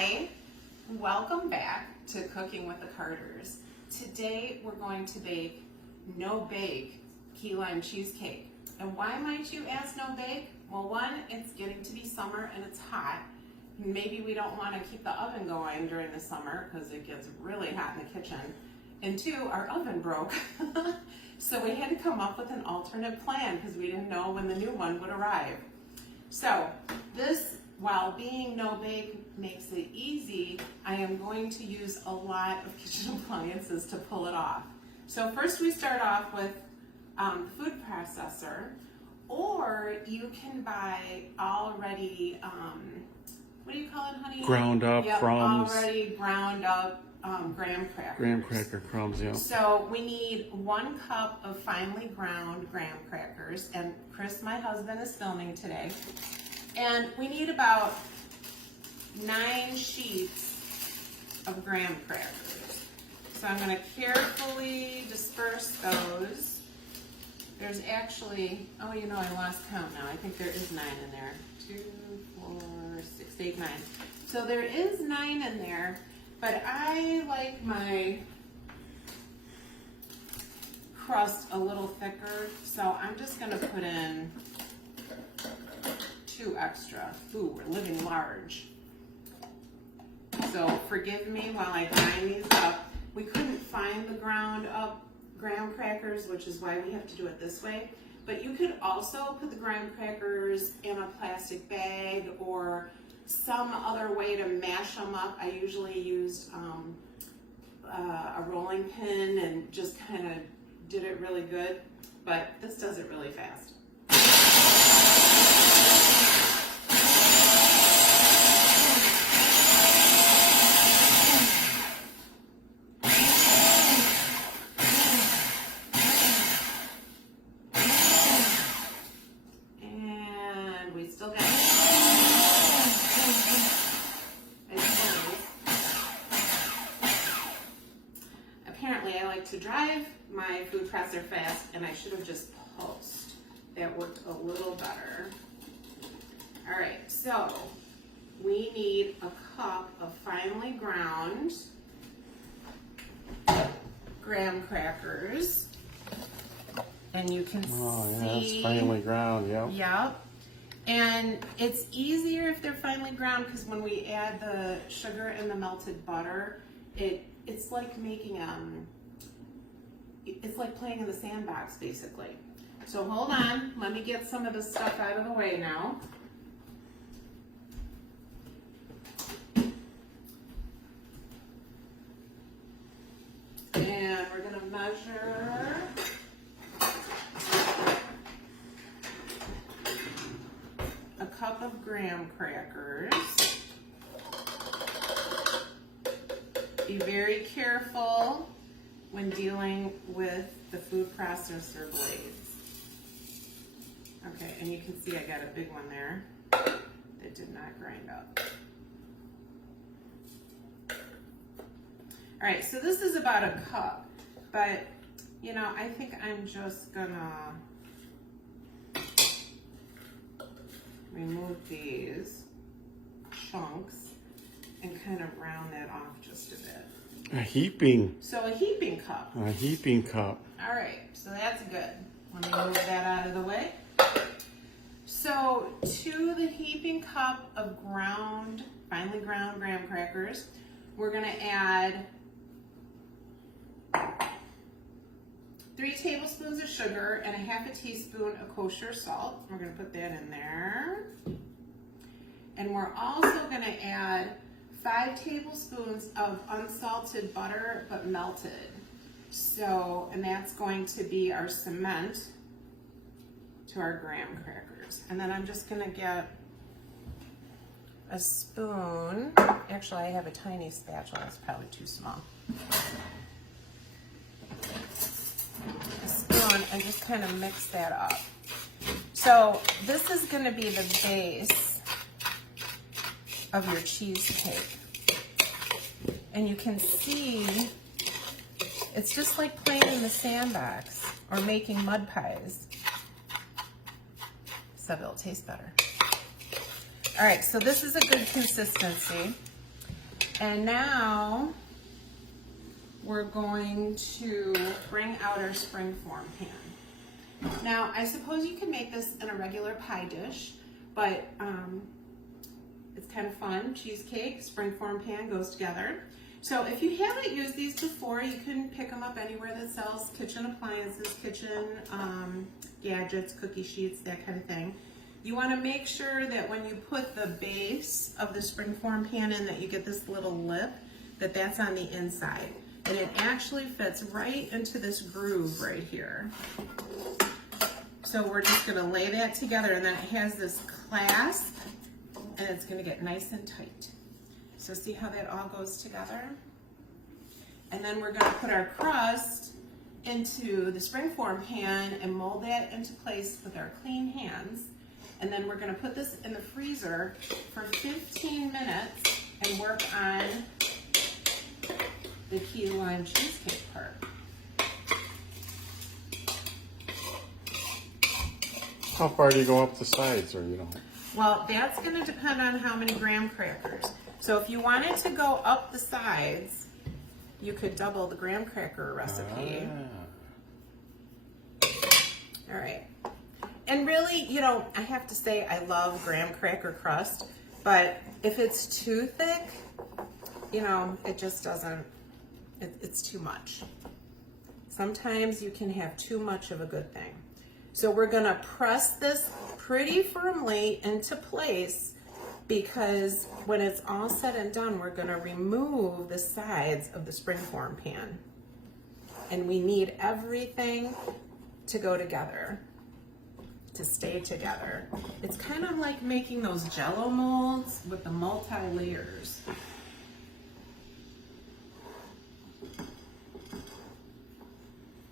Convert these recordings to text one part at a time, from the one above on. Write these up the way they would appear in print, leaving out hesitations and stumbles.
Hi, welcome back to Cooking with the Carters. Today we're going to bake no-bake key lime cheesecake. And why might you ask no bake? Well, one, it's getting to be summer and it's hot. Maybe we don't want to keep the oven going during the summer because it gets really hot in the kitchen. And two, our oven broke. So we had to come up with an alternate plan because we didn't know when the new one would arrive. So this, while being no bake makes it easy, I am going to use a lot of kitchen appliances to pull it off. So first we start off with the food processor, or you can buy already, what do you call it, honey? Ground up crumbs. Already ground up graham crackers. Graham cracker crumbs, yeah. So we need 1 cup of finely ground graham crackers, and Chris, my husband, is filming today. And we need about 9 sheets of graham crackers. So I'm going to carefully disperse those. There's actually, oh, you know, I lost count now. I think there is 9 in there. 2, 4, 6, 8, 9. So there is 9 in there, but I like my crust a little thicker, so I'm just going to put in 2 extra. Ooh, we're living large. So forgive me while I grind these up. We couldn't find the ground up graham crackers, which is why we have to do it this way. But you could also put the graham crackers in a plastic bag or some other way to mash them up. I usually used a rolling pin and just kind of did it really good, but this does it really fast. And we still got apparently I like to drive my food processor fast, and I should have just pulsed. That worked a little better. All right, so we need a cup of finely ground graham crackers, and you can see it's finely ground, yeah. Yep. And it's easier if they're finely ground because when we add the sugar and the melted butter, it's like making it's like playing in the sandbox basically. So hold on, let me get some of this stuff out of the way now. And we're gonna measure a cup of graham crackers. Be very careful when dealing with the food processor blades. Okay, and you can see I got a big one there that did not grind up. All right, so this is about a cup, but you know, I think I'm just gonna remove these chunks and kind of round that off just a bit. A heaping. So a heaping cup. A heaping cup. All right, so that's good. Let me move that out of the way. So to the heaping cup of finely ground graham crackers, we're gonna add 3 tablespoons of sugar and a half a teaspoon of kosher salt. We're gonna put that in there. And we're also gonna add 5 tablespoons of unsalted butter, but melted. So, and that's going to be our cement to our graham crackers. And then I'm just gonna get a spoon. Actually, I have a tiny spatula, it's probably too small. A spoon and just kind of mix that up. So this is gonna be the base of your cheesecake. And you can see it's just like playing in the sandbox or making mud pies. Except it'll taste better. All right, so this is a good consistency. And now we're going to bring out our springform pan. Now, I suppose you can make this in a regular pie dish, but it's kind of fun. Cheesecake, springform pan goes together. So if you haven't used these before, you can pick them up anywhere that sells kitchen appliances, kitchen gadgets, cookie sheets, that kind of thing. You want to make sure that when you put the base of the springform pan in, that you get this little lip, that's on the inside. And it actually fits right into this groove right here. So we're just going to lay that together, and then it has this clasp, and it's going to get nice and tight. So see how that all goes together? And then we're going to put our crust into the springform pan and mold that into place with our clean hands. And then we're going to put this in the freezer for 15 minutes and work on the key lime cheesecake part. How far do you go up the sides, or you don't? Well, that's going to depend on how many graham crackers. So if you wanted to go up the sides, you could double the graham cracker recipe. All right. And really, you know, I have to say I love graham cracker crust, but if it's too thick, you know, it just doesn't, it's too much. Sometimes you can have too much of a good thing. So we're gonna press this pretty firmly into place, because when it's all said and done, we're gonna remove the sides of the springform pan. And we need everything to go together, to stay together. It's kind of like making those Jell-O molds with the multi-layers.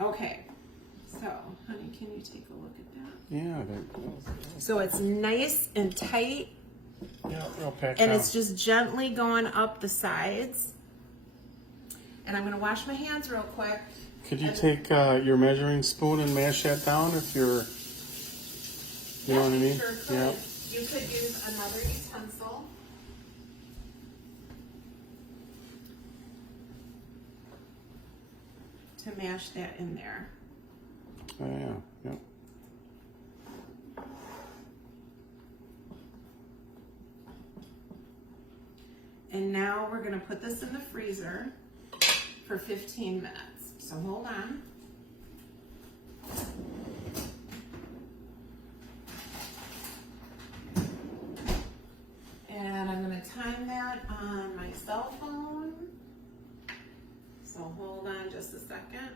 Okay, so honey, can you take a look at that? Yeah, So it's nice and tight, real packed and down. it's just gently going up the sides. And I'm gonna wash my hands real quick. Could you take your measuring spoon and mash that down if you're, you know what I mean? Sure could. Yeah. You could use another utensil. To mash that in there. Oh, yeah. Yep. And now we're gonna put this in the freezer for 15 minutes. So hold on. And I'm gonna time that on my cell phone. So hold on just a second.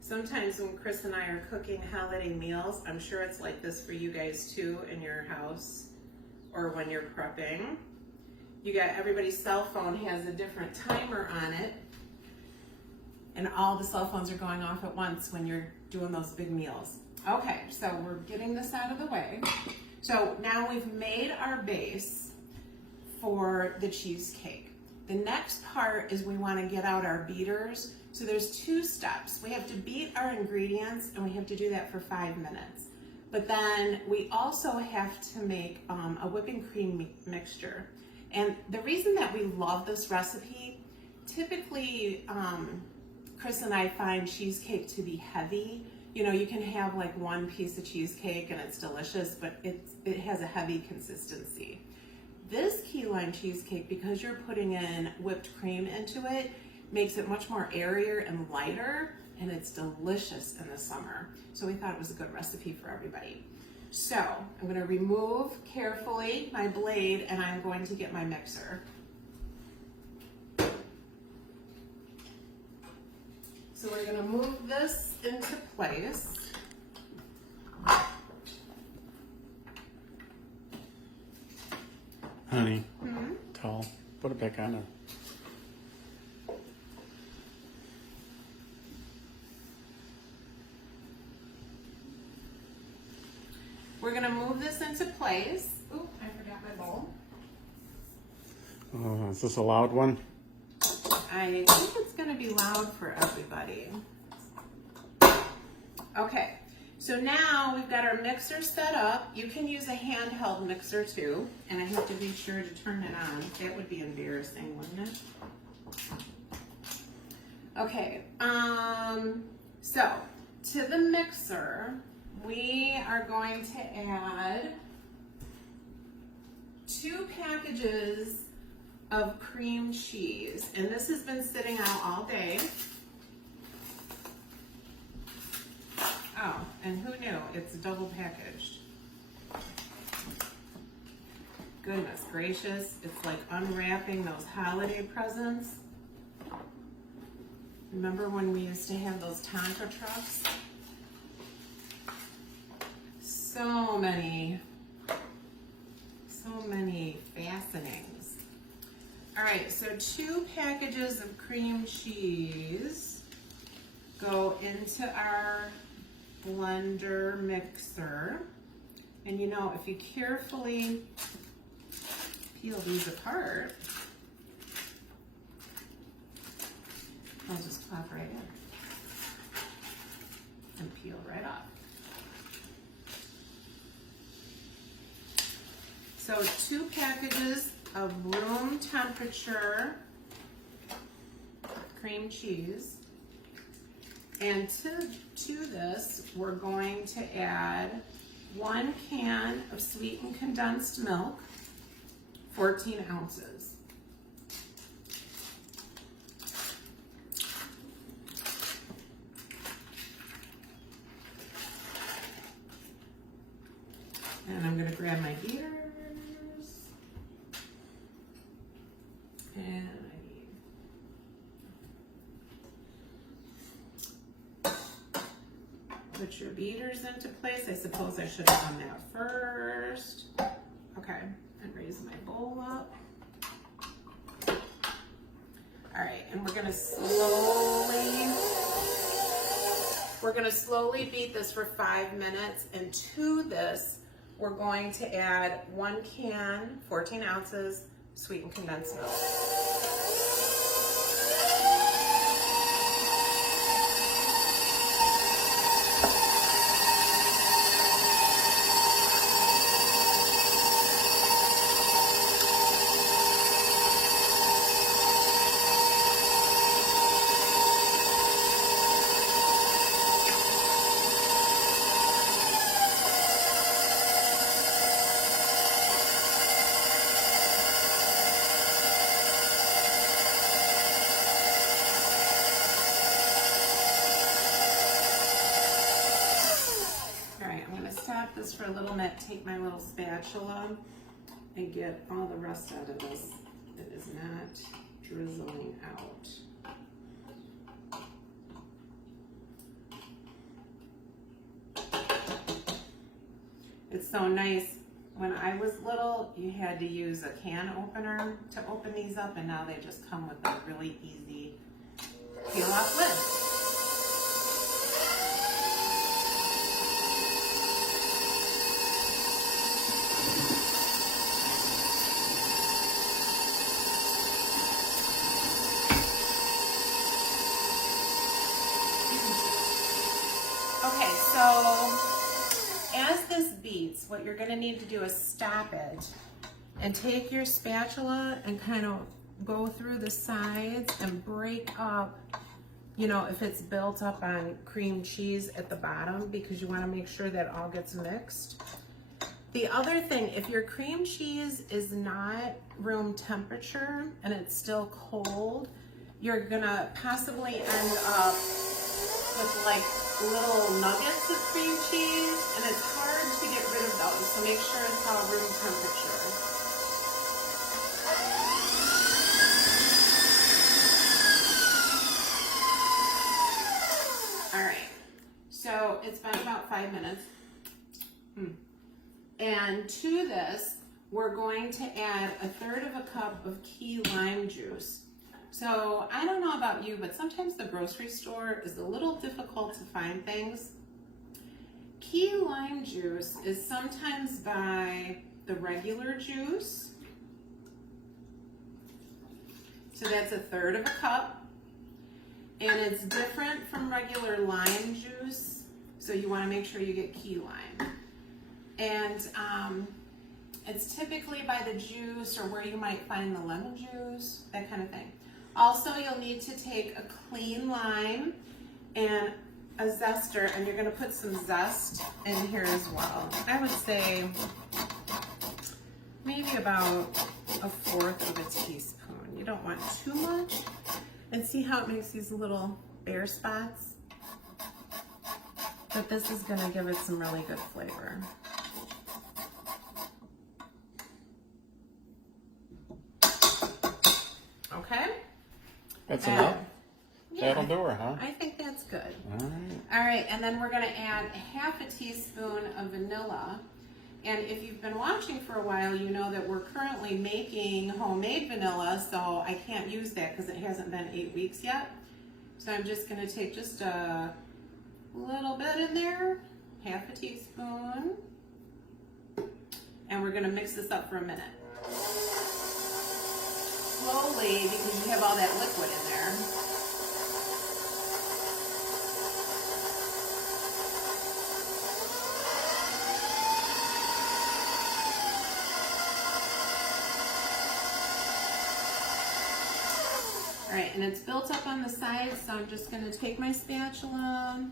Sometimes when Chris and I are cooking holiday meals, I'm sure it's like this for you guys too in your house or when you're prepping. You got everybody's cell phone has a different timer on it, and all the cell phones are going off at once when you're doing those big meals. Okay, so we're getting this out of the way. So now we've made our base for the cheesecake. The next part is we want to get out our beaters. So there's two steps. We have to beat our ingredients, and we have to do that for 5 minutes. But then we also have to make a whipping cream mixture. And the reason that we love this recipe, typically Chris and I find cheesecake to be heavy. You know, you can have like one piece of cheesecake and it's delicious, but it has a heavy consistency. This key lime cheesecake, because you're putting in whipped cream into it, makes it much more airier and lighter, and it's delicious in the summer. So we thought it was a good recipe for everybody. So I'm going to remove carefully my blade, and I'm going to get my mixer. So we're going to move this into place. Honey, towel, put it back on there. We're going to move this into place. Oop, I forgot my bowl. Is this a loud one? I think it's going to be loud for everybody. Okay, So now we've got our mixer set up. You can use a handheld mixer too, and I have to be sure to turn it on. That would be embarrassing, wouldn't it? Okay, so to the mixer, we are going to add 2 packages of cream cheese, and this has been sitting out all day. Oh, and who knew? It's double packaged. Goodness gracious, it's like unwrapping those holiday presents. Remember when we used to have those Tonka trucks? So many fastenings. All right, so 2 packages of cream cheese go into our blender mixer. And you know, if you carefully peel these apart, I'll just plop right in and peel right off. So 2 packages of room temperature cream cheese. And to this, we're going to add 1 can of sweetened condensed milk, 14 ounces. And I'm going to grab my beaters. And I need put your beaters into place. I suppose I should have done that first. Okay, and raise my bowl up. All right, and we're gonna slowly beat this for 5 minutes. And to this, we're going to add 1 can, 14 ounces, sweetened condensed milk. This for a little minute, take my little spatula and get all the rest out of this. It is not drizzling out. It's so nice. When I was little, you had to use a can opener to open these up, and now they just come with a really easy peel off lid. Okay, so as this beats, what you're going to need to do is stop it and take your spatula and kind of go through the sides and break up, you know, if it's built up on cream cheese at the bottom, because you want to make sure that all gets mixed. The other thing, if your cream cheese is not room temperature and it's still cold, you're going to possibly end up with like little nuggets of cream cheese, and it's hard to get rid of those, so make sure it's all room temperature. All right, so it's been about 5 minutes. And to this, we're going to add 1/3 of a cup of key lime juice. So I don't know about you, but sometimes the grocery store is a little difficult to find things. Key lime juice is sometimes by the regular juice. So that's 1/3 of a cup. And it's different from regular lime juice. So you want to make sure you get key lime. And it's typically by the juice or where you might find the lemon juice, that kind of thing. Also, you'll need to take a clean lime and a zester, and you're going to put some zest in here as well. I would say maybe about 1/4 of a teaspoon. You don't want too much. And see how it makes these little bare spots? But this is going to give it some really good flavor. Okay? That's enough? Yeah, That'll do her, huh? I think that's good. All right. All right, and then we're going to add 1/2 teaspoon of vanilla. And if you've been watching for a while, you know that we're currently making homemade vanilla, so I can't use that because it hasn't been 8 weeks yet. So I'm just going to take just a little bit in there, 1/2 teaspoon, and we're going to mix this up for a minute. Slowly, because you have all that liquid in there. All right, and it's built up on the sides, so I'm just going to take my spatula.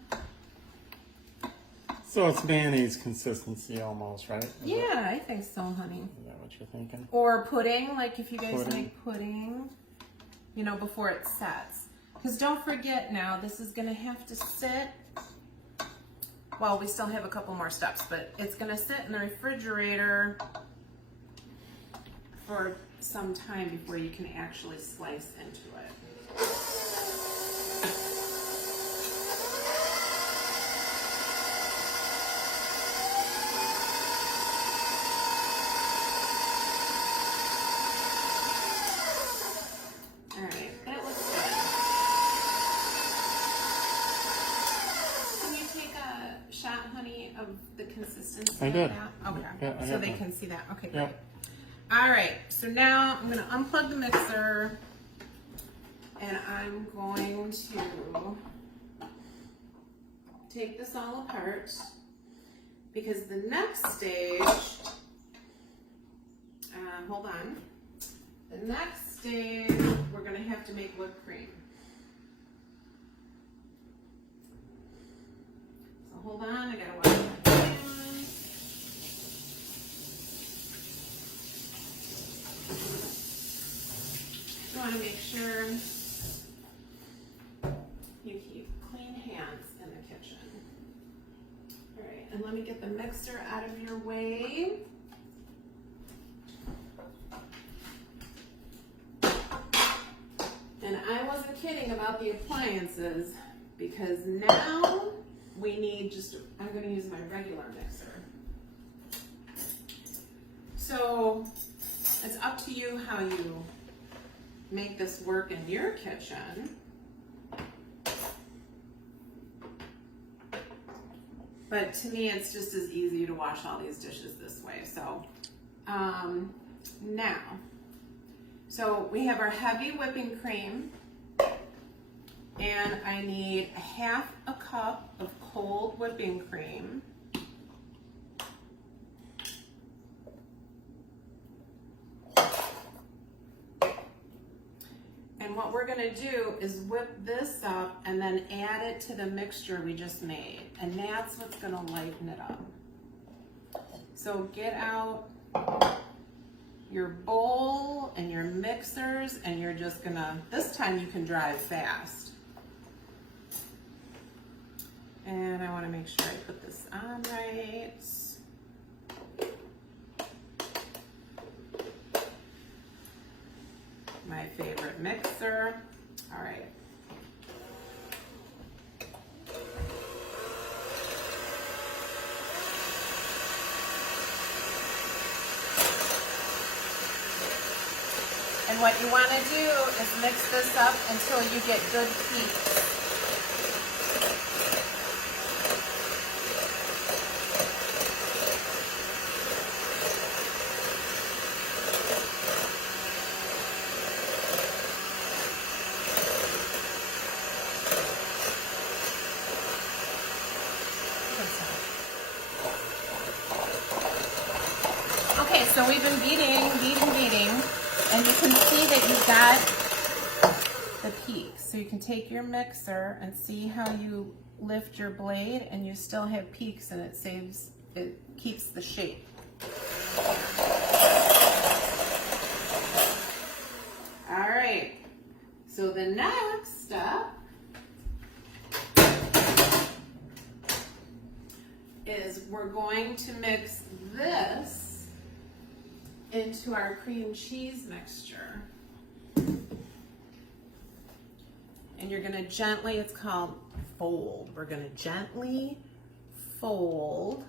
So it's mayonnaise consistency almost, right? Yeah, I think so, honey. Is that what you're thinking? Or pudding, like if you guys Pudding. make pudding, you know, before it sets. Because don't forget now, this is going to have to sit, well, we still have a couple more steps, but it's going to sit in the refrigerator for some time before you can actually slice into it. All right, that looks good. Can you take a shot, honey, of the consistency I did. of that? Okay, Yeah, I so have they one. can see that. Okay, great. Yep. All right, so now I'm going to unplug the mixer and I'm going to take this all apart because the next stage, hold on, the next stage we're going to have to make whipped cream. So hold on, I got to wash my hands. You want to make sure you keep clean hands in the kitchen. All right, and let me get the mixer out of your way. And I wasn't kidding about the appliances because now we need just, I'm going to use my regular mixer. So it's up to you how you make this work in your kitchen. But to me, it's just as easy to wash all these dishes this way. So now, so we have our heavy whipping cream, and I need 1/2 cup of cold whipping cream. And what we're gonna do is whip this up and then add it to the mixture we just made. And that's what's gonna lighten it up. So get out your bowl and your mixers and you're just gonna, this time you can drive fast. And I wanna make sure I put this on right. My favorite mixer. All right. And what you want to do is mix this up until you get good heat. so we've been beating, and you can see that you've got the peaks. So you can take your mixer and see how you lift your blade and you still have peaks, and it keeps the shape. All right, so the next step is we're going to mix this into our cream cheese mixture. And you're gonna gently, it's called fold. We're gonna gently fold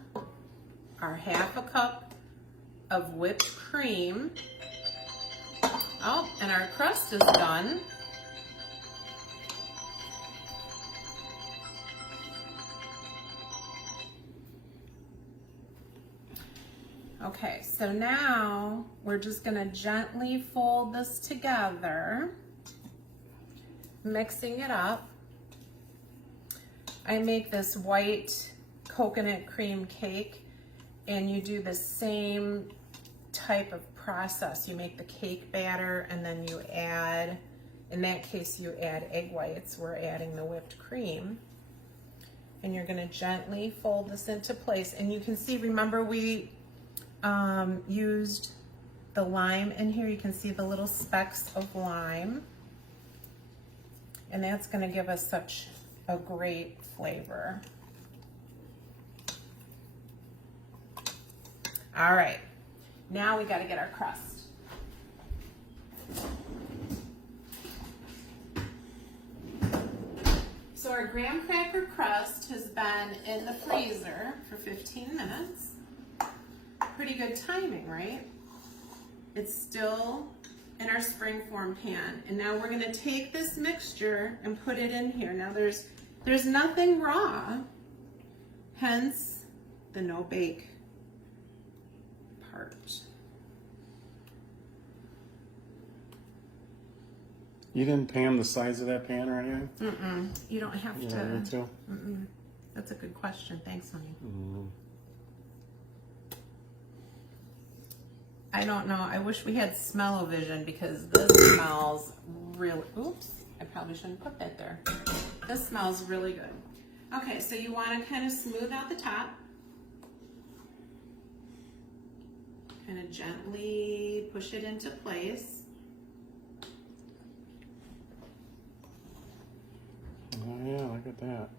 our 1/2 cup of whipped cream. Oh, and our crust is done. Okay, so now we're just gonna gently fold this together, mixing it up. I make this white coconut cream cake, and you do the same type of process. You make the cake batter, and then you add, in that case, you add egg whites. We're adding the whipped cream. And you're gonna gently fold this into place. And you can see, remember we used the lime in here. You can see the little specks of lime. And that's gonna give us such a great flavor. All right, now we gotta get our crust. So our graham cracker crust has been in the freezer for 15 minutes. Pretty good timing, right? It's still in our springform pan. And now we're gonna take this mixture and put it in here. Now there's nothing raw, hence the no bake part. You didn't pan the size of that pan or anything? Mm-mm. You don't have You to. don't need to? Mm-mm. That's a good question. Thanks, honey. Mm. I don't know. I wish we had smell-o-vision because this smells really, oops, I probably shouldn't put that there. This smells really good. Okay, so you want to kind of smooth out the top. Kind of gently push it into place. Oh yeah, look at that.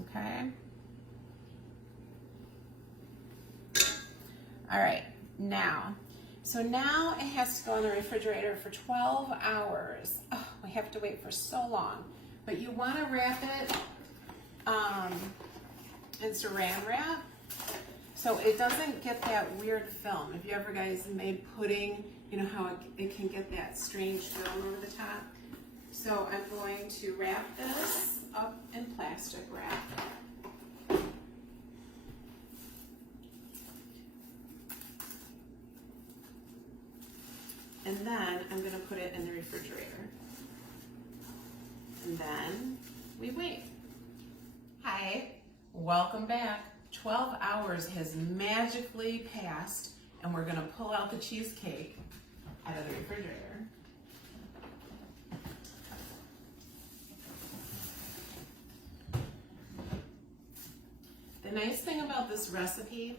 Okay. All right, now it has to go in the refrigerator for 12 hours. Oh, we have to wait for so long. But you want to wrap it in saran wrap so it doesn't get that weird film. If you ever guys made pudding, you know how it can get that strange film over the top. So I'm going to wrap this up in plastic wrap. And then I'm gonna put it in the refrigerator. And then we wait. Hi, welcome back. 12 hours has magically passed, and we're gonna pull out the cheesecake out of the refrigerator. The nice thing about this recipe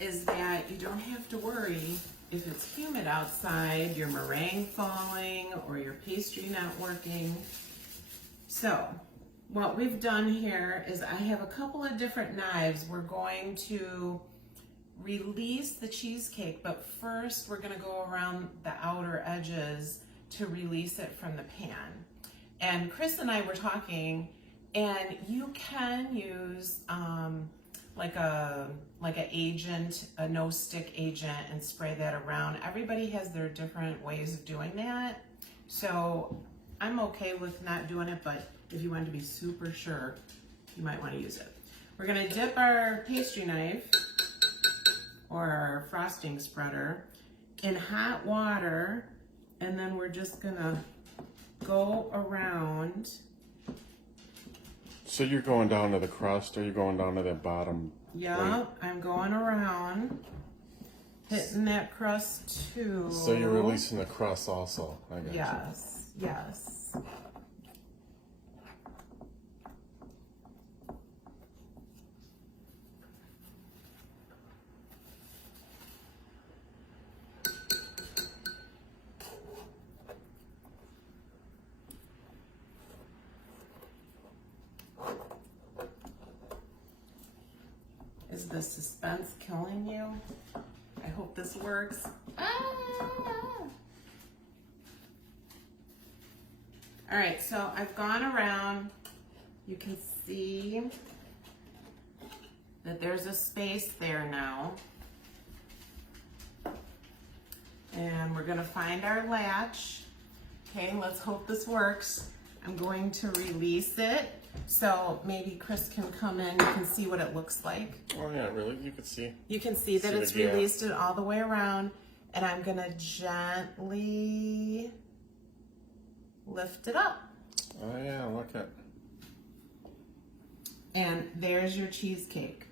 is that you don't have to worry if it's humid outside, your meringue falling, or your pastry not working. So what we've done here is I have a couple of different knives. We're going to release the cheesecake, but first we're gonna go around the outer edges to release it from the pan. And Chris and I were talking, and you can use like a agent, a no-stick agent, and spray that around. Everybody has their different ways of doing that. So I'm okay with not doing it, but if you want to be super sure, you might want to use it. We're gonna dip our pastry knife or our frosting spreader in hot water, and then we're just gonna go around. So you're going down to the crust, or you're going down to that bottom? Yeah, I'm going around Hitting that crust too. So you're releasing the crust also. I got you. Yes, yes. Is the suspense killing you? I hope this works. All right, so I've gone around. You can see that there's a space there now. And we're gonna find our latch. Okay, let's hope this works. I'm going to release it. So maybe Chris can come in, you can see what it looks like. Oh yeah, really? You can see. You can see that it's released it all the way around, and I'm gonna gently lift it up. Oh yeah, look at. And there's your cheesecake.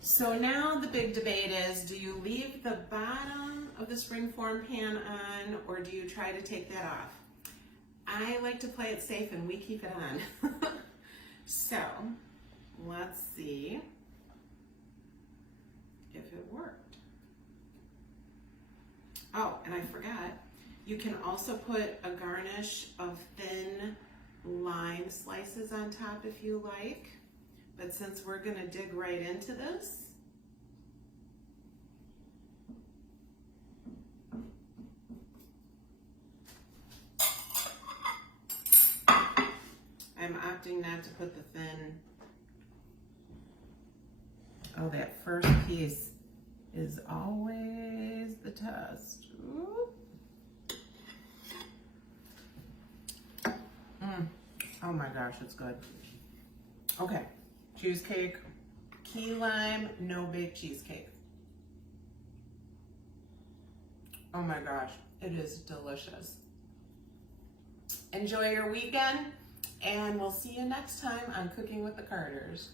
So now the big debate is, do you leave the bottom of the springform pan on, or do you try to take that off? I like to play it safe and we keep it on. So, let's see if it worked. Oh, and I forgot, you can also put a garnish of thin lime slices on top if you like. But since we're gonna dig right into this, I'm opting not to put the thin. Oh, that first piece is always the test. Ooh. Oh my gosh, it's good. Okay, cheesecake, key lime, no bake cheesecake. Oh my gosh, it is delicious. Enjoy your weekend, and we'll see you next time on Cooking with the Carters.